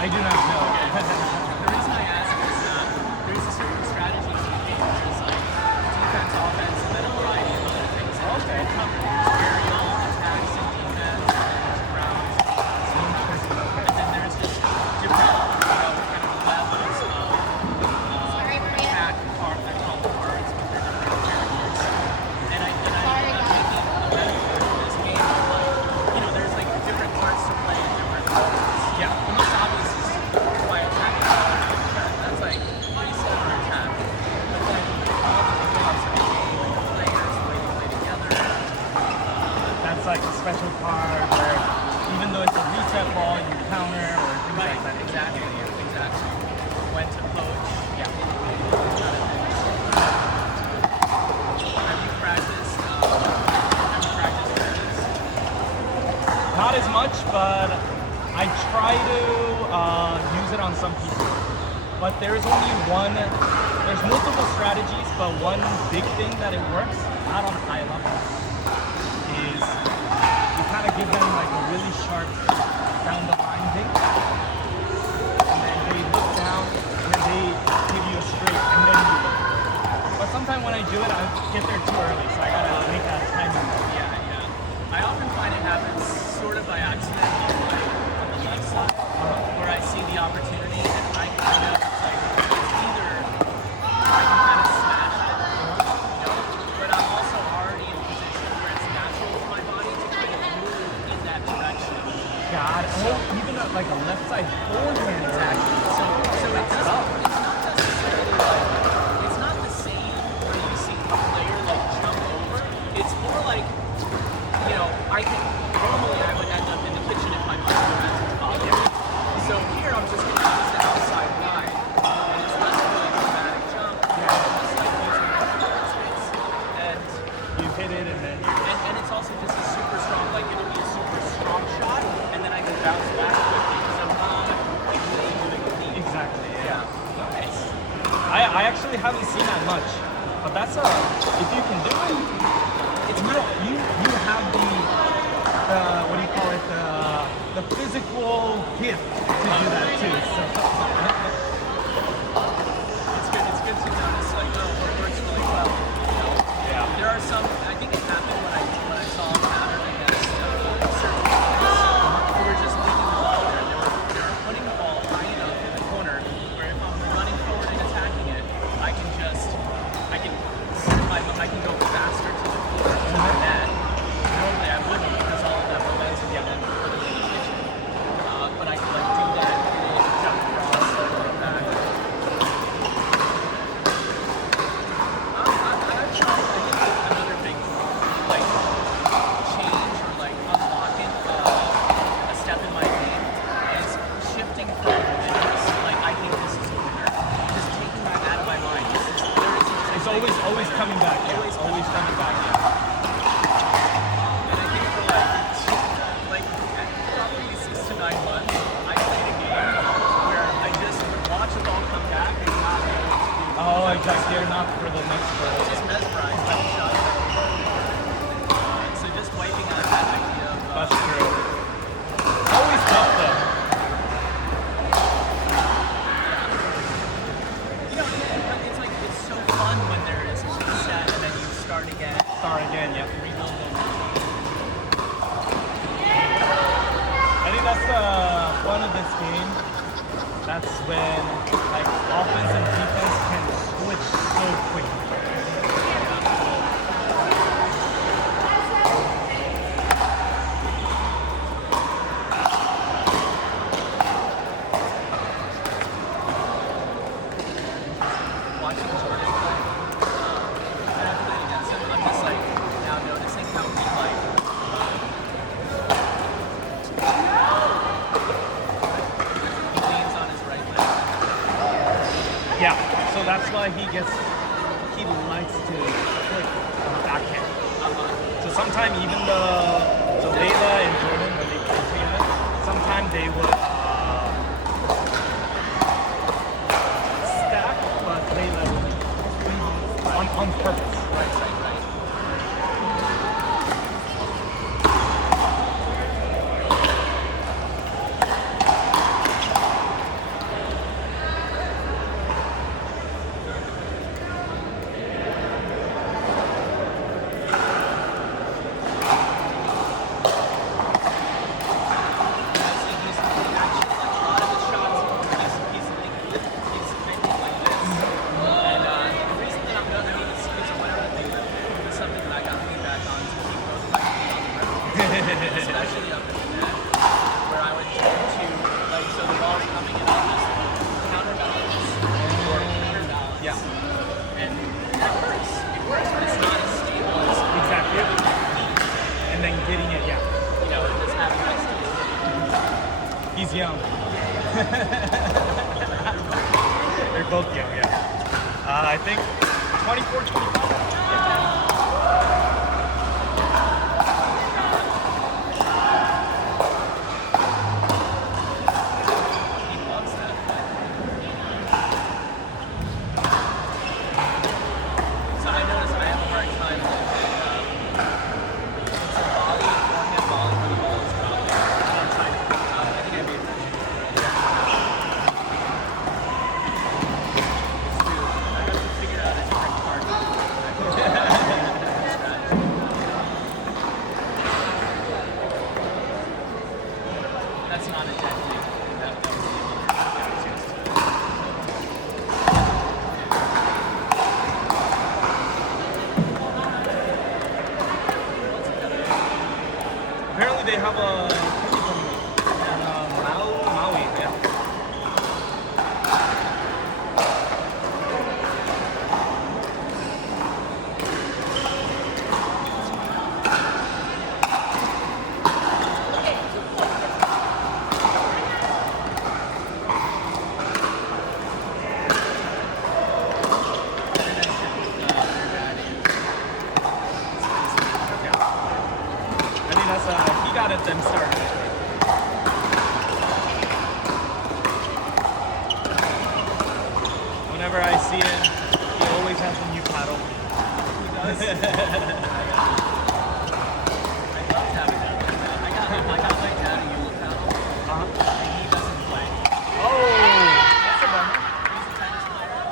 I do not know. The reason I ask is there's a certain strategy to the game, which is like defense, offense, and then a variety of other things that you can cover. There's aerial attacks and defense, and there's ground, and then there's just different, kind of levels of attack part that call cards with their different characters. And I'm taking a metaphor for this game of like, there's like different parts to play and different modes. Yeah. The most obvious is by attacking the other attack. That's like pretty similar attack. But then all the build-ups of the game, like the players, the way they play together. That's like a special card where even though it's a reset ball, you counter or things Right, like that. exactly. When to poach. Yeah. Have you practiced this? Not as much, but I try to use it on some people. But there's multiple strategies, but one big thing that it works, not on a high level, is you kind of give them like a really sharp down the line thing. And then they look down, and then they give you a straight, and then you look. But sometimes when I do it, I get there too early, so I gotta make that timing. Yeah. I often find it happens sort of by accident on the left side, where I see the opportunity and I know it's like it's either I can kind of smash it, but I'm also already in a position where it's natural for my body to kind of move in that direction. God, even like a left side forehand attack. So it's not necessarily like it's not the same where you see the player like jump over. It's more like I can normally I would end up in the kitchen if my momentum's positive. So here I'm just gonna use the outside line. And it's not really a dramatic jump. It's like using the space. And You hit it and then and it's also just a super strong, like it'll be a super strong shot, and then I can bounce back quickly because I'm not like doing a knee. exactly. Yeah. Nice. I actually haven't seen that much, but that's if you can do it, you have the what do you call it, the physical gift to do that too. So. It's good to notice like it works really well. Yeah. There are some. I think it happened when I saw a pattern against certain players who were just leaving the ball there. They were putting the ball high enough in the corner where if I'm running forward and attacking it, I can go faster to the corner to the net. Normally I wouldn't because all of that momentum would then put me in the kitchen. But I can like do that, jump across, stuff like that. I've tried, I think another big like change or like unlocking a step in my game is shifting from winners. Like I think this is a winner. Just taking that out of my mind. It's always coming back. Always coming back. And I think for like probably 6 to 9 months, I played a game where I just would watch a ball come back and not be able to do. Oh, exactly. You're not for the next I was just mesmerized by the shot. So just wiping out that idea of. That's true. Always tough though. It's like it's so fun when there is a reset and then you start again. Yeah. Rebuild them. I think that's the fun of this game. That's when like offense and defense can switch so quickly. Watching Jordan play, and I've played against him, I'm just like now noticing how he like he leans on his right leg. Yeah. So that's why he likes to click on the backhand. So sometimes even the Layla and Jordan when they play together, sometimes they would stack, but Layla would on purpose. Right. They're both young, yeah. I think 24, 25. He loves that. So I noticed I have a hard time with it's a volley, forehand volley when the ball is dropping. I'm trying to pick it up. I think I made that. I have to figure out a different target. That's not a dead thing. That was the Apparently they have a Maui, yeah. I think that's he got it them started. Whenever I see him, he always has a new paddle. He does. I loved having that. I got my dad a Yule paddle, and he doesn't play. Oh, that's a bummer. He's a tennis player.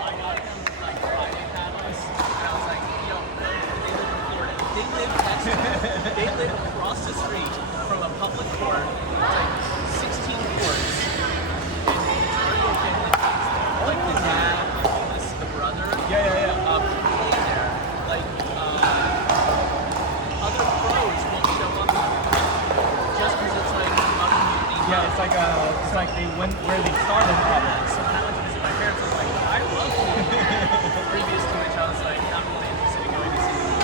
I got him like Friday paddles, and I was like, yo, they live in Florida. They live next to me. They live across the street from a public court. It's like 16 courts, and the entire family plays there. Like the dad, the brother. Yeah. Play there. Like other pros won't show up just because it's like a community. Yeah, it's like they went where they started probably. So I went to visit my parents. I was like, I love you. Previous to which I was like, not really interested in going to see them.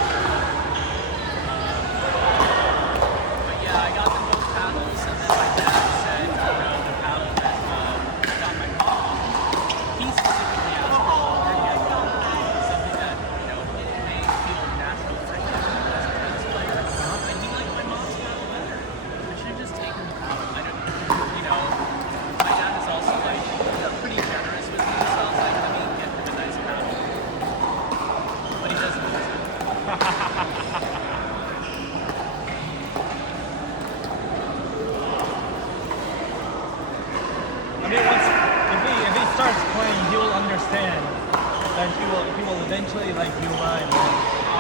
But yeah, I got them both paddles, and then my dad said, the paddle that I got my mom, he specifically asked for a overhand paddle, something that, may feel natural for him as a tennis player. And he liked my mom's paddle better. I should have just taken the paddle. I don't, my dad is also like, pretty generous with me, so I was like, let me get him a nice paddle. But he doesn't use it. I mean, if he starts playing, he will understand that he will eventually like Yuma and then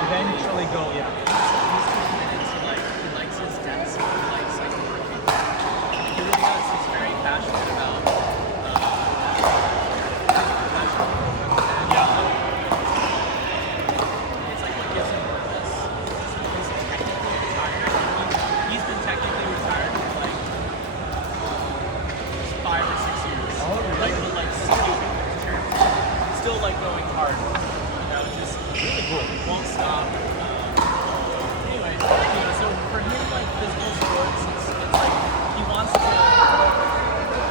eventually go, yeah. He's committed to he likes his desk, he likes working. He really does. He's very passionate about professional. Yeah. It's like what gives him purpose. He's technically retired. He's been technically retired for like 5 or 6 years. Oh, really? Like stupid. Still like going hard. Just Really cool. won't stop. Anyway, so for him, like physical sports, it's like he wants to,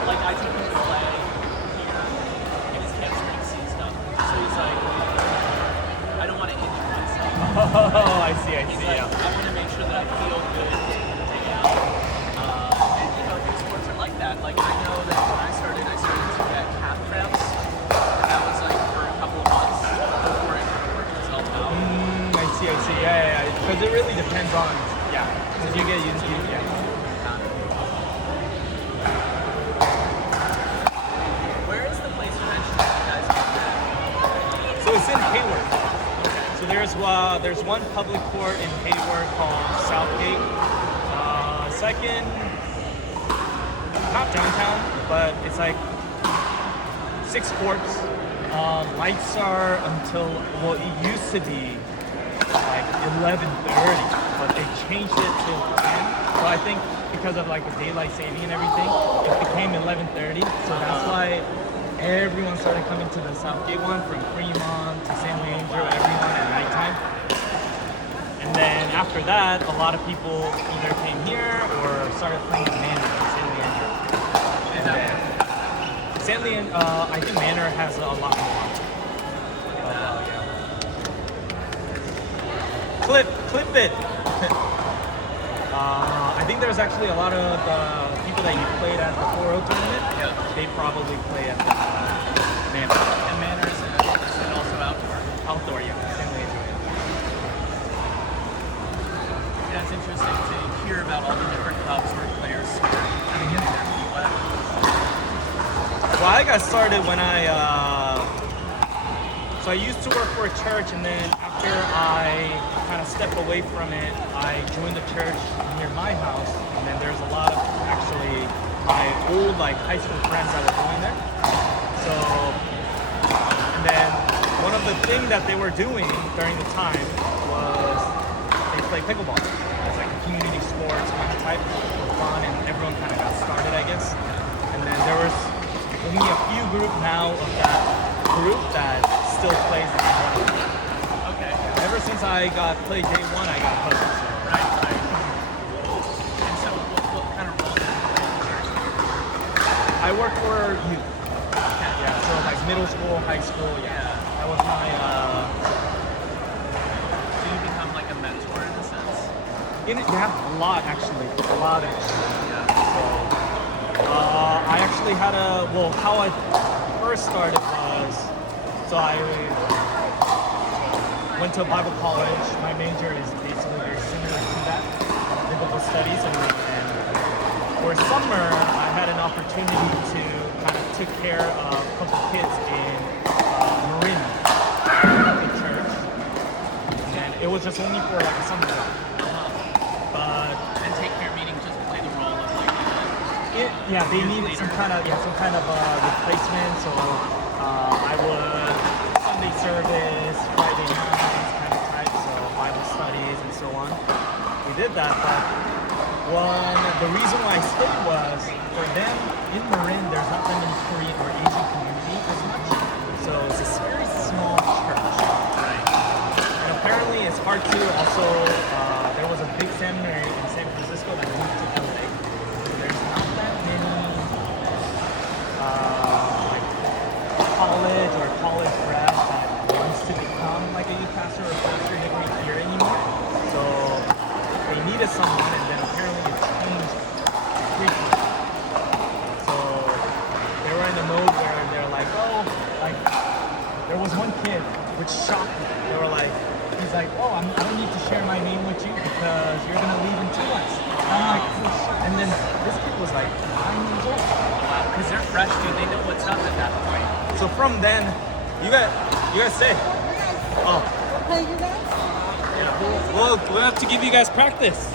like I took him to play here, and his hamstrings seized up. So he's like, I don't want to injure myself. Oh, I see, He's like, yeah. I want to make sure that I feel good day out. And big sports are like that. Like I know that when I started to get calf cramps. That was like for a couple of months before it worked itself out. I see, yeah. Because it really depends on, yeah. Because you get used to it, yeah. Where is the place you mentioned that you guys are at? So it's in Hayward. So there's one public court in Hayward called Southgate. Second, not downtown, but it's like 6 courts. Lights are until, well, it used to be like 11:30, but they changed it to 10. So I think because of like the daylight saving and everything, it became 11:30. So that's why everyone started coming to the Southgate one, from Fremont to San Leandro, everyone at nighttime. And then after that, a lot of people either came here or started playing San Leandro. And then Stanley and I think Manor has a lot more. Yeah. Clip it. I think there's actually a lot of people that you played at the 4-0 tournament. Yeah. They probably play at the Manor. And Manor is it also outdoor? Outdoor, yeah. Stanley enjoy it. Yeah, it's interesting to hear about all the different clubs where players kind of get their feet wet. Well, I got started when so I used to work for a church, and then after I kind of stepped away from it, I joined a church near my house, and then there's a lot of actually my old high school friends that were going there. So, and then one of the things that they were doing during the time was they played pickleball. It's like a community sports kind of type for fun, and everyone kind of got started, I guess. And then there was only a few group now of that group that still plays in the morning. Okay. Ever since I played day one, I got hooked. So. Right. And so what kind of role do you play in the church? I work for youth. Okay. Yeah, so like middle school, high school, yeah. That was my, Do you become like a mentor in a sense? yeah, a lot actually. A lot actually. Yeah. So, I actually had how I first started was, so I went to Bible college. My major is basically very similar to that, biblical studies, and for summer I had an opportunity to kind of take care of a couple kids in Marin, the church, and it was just only for like a summer job. But And take care meaning just play the role of like they needed some kind of replacement, so I would Sunday service, Friday nights kind of type, so Bible studies and so on. We did that, but the reason why I stayed was for them in Marin, there's not that many Korean or Asian community as much, so it's a very small church. right. And apparently it's hard to also, there was a big seminary in San Francisco that moved to LA. So there's not that many college or college grads that wants to become like a youth pastor or pastor degree here anymore. So they needed someone, and then apparently it changed frequently. So they were in the mode where they're like, there was one kid which shocked me. They were like, he's like, I don't need to share my name with you because you're gonna leave in 2 months. And I'm like, oh, shit. And then this kid was like 9 years old. Because they're fresh, dude. They know what's up at that point. So from then, you guys say, Hey, you guys? yeah, we'll have to give you guys practice.